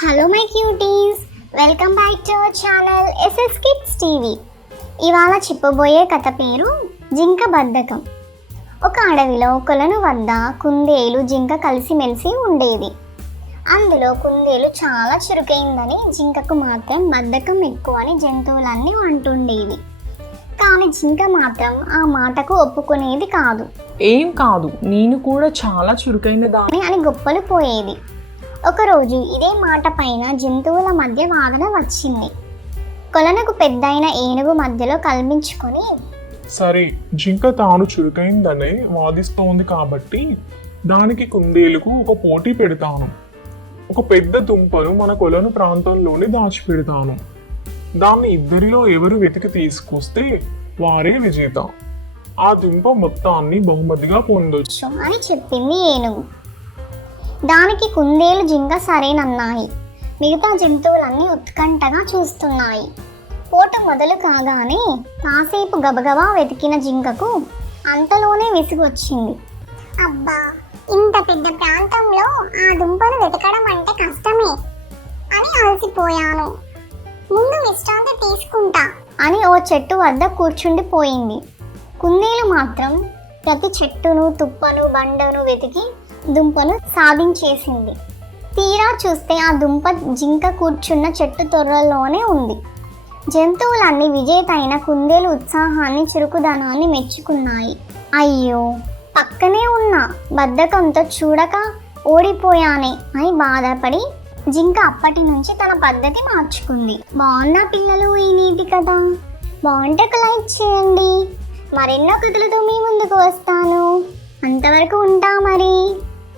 Hello my cuties, welcome back to our channel SS kids TV. ఇవాళ చెప్పబోయే కథ పేరు జింక బద్ధకం. ఒక అడవిలో కొలను వద్ద కుందేలు జింక కలిసిమెలిసి ఉండేది. అందులో కుందేలు చాలా చురుకైందని జింకకు మాత్రం బద్ధకం ఎక్కువ అని జంతువులన్నీ అంటుండేవి. కానీ జింక మాత్రం ఆ మాటకు ఒప్పుకునేది కాదు. ఏం కాదు, నేను కూడా చాలా చురుకైన దాన్ని అని గొప్పలు పోయేది. ఒకరోజు ఇదే మాట పైన జంతువుల మధ్య వాదన వచ్చింది. కొలనకు పెద్దయిన ఏనుగు మధ్యలో కల్పించుకొని, సరే, జింక తాను చురుకైందనే వాదిస్తోంది కాబట్టి దానికి కుందేలుకు ఒక పోటీ పెడతాను. ఒక పెద్ద దుంపను మన కొలను ప్రాంతంలోనే దాచిపెడతాను. దాన్ని ఇద్దరిలో ఎవరు వెతికి తీసుకొస్తే వారే విజేత. ఆ దుంప మొత్తాన్ని బహుమతిగా పొందొచ్చు అని చెప్పింది ఏనుగు. దానికి కుందేలు జింక సరేనన్నాయి. మిగతా జంతువులన్నీ ఉత్కంఠగా చూస్తున్నాయి. పోటు మొదలు కాగానే కాసేపు గబగబా వెతికిన జింకకు అంతలోనే విసుగొచ్చింది. అబ్బా, ఇంత పెద్ద ప్రాంతంలో ఆ దుంపను వెతకడం అంటే కష్టమే అని అలసిపోయాను. ముందు విశ్రాంతి తీసుకుంటా అని ఓ చెట్టు వద్ద కూర్చుండిపోయింది. కుందేలు మాత్రం ప్రతి చెట్టును, తుప్పను, బండను వెతికి దుంపను సాధించేసింది. తీరా చూస్తే ఆ దుంప జింక కూర్చున్న చెట్టు తొర్రలోనే ఉంది. జంతువులన్నీ విజేత అయిన కుందేలు ఉత్సాహాన్ని, చురుకుదనాన్ని మెచ్చుకున్నాయి. అయ్యో, పక్కనే ఉన్న బద్ధకంతో చూడక ఓడిపోయానే అని బాధపడి జింక అప్పటి నుంచి తన పద్ధతి మార్చుకుంది. బాగున్నా పిల్లలు ఈ నీతి కథ? బాగుంటే ఒక లైక్ చేయండి. మరెన్నో కథలతో మీ ముందుకు వస్తాను. అంతవరకు ఉంటా మరి.